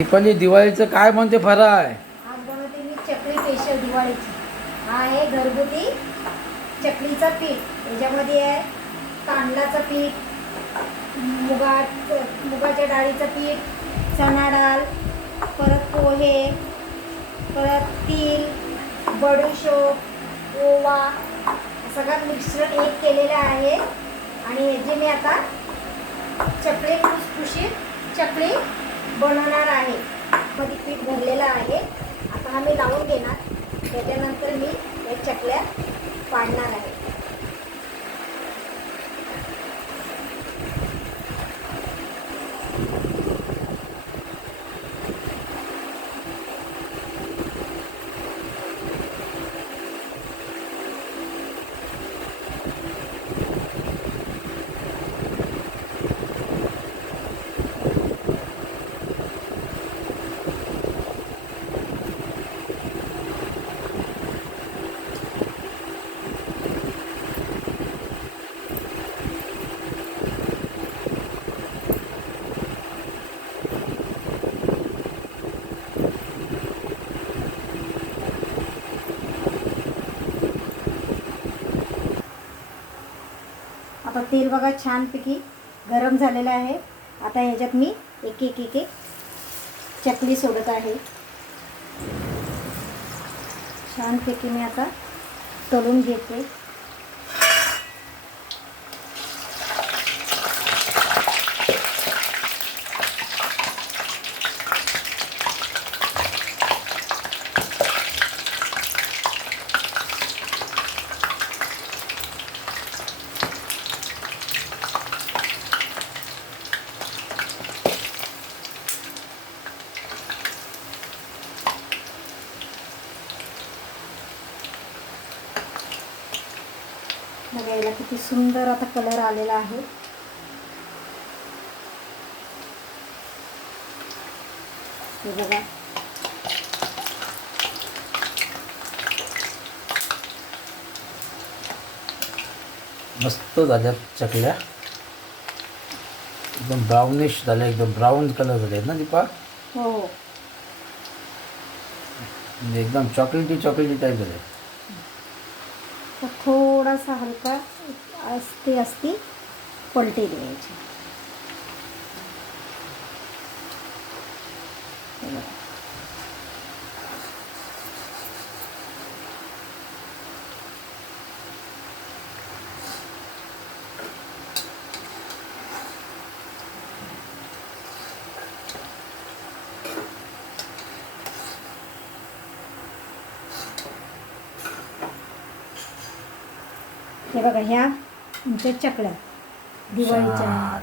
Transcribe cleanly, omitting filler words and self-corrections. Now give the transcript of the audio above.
दीपाली, दिवाळीचं काय म्हणते फराळ? आज बनवते मी चकली स्पेशल दिवाळीची. हा आहे घरगुती चकलीचं पीठ. याच्यामध्ये आहे तांदळाचं पीठ, मुगाच्या डाळीचं पीठ, चणा डाळ, परत पोहे, परत तीळ, बडीशोप, ओवा, सगळं मिश्रण एक केलेलं आहे. आणि ह्याची मी आता चकली खुसखुशीत चकली बनवणार आहे. मध्ये पीठ भरलेलं आहे. आता हा मी लावून घेणार. त्याच्यानंतर मी या चकल्या पाडणार आहे. आता तेल बघा छानपैकी गरम झालेलं आहे. आता ह्याच्यात मी एक एक एक एक चकली सोडत आहे. छानपैकी मी आता तळून घेते. बघा याला किती सुंदर आता कलर आलेला आहे. हे बघा मस्त झाल्या चकल्या, एकदम ब्राउनिश झाल्या, एकदम ब्राऊन कलर झाले ना दीपा? हो म्हणजे एकदम चॉकलेटी टाईप झाले. तर थोडासा हलका असती पलटी द्यायची. हे बघा. हे बघा ह्या आमच्या चकल्या दिवाळीच्या.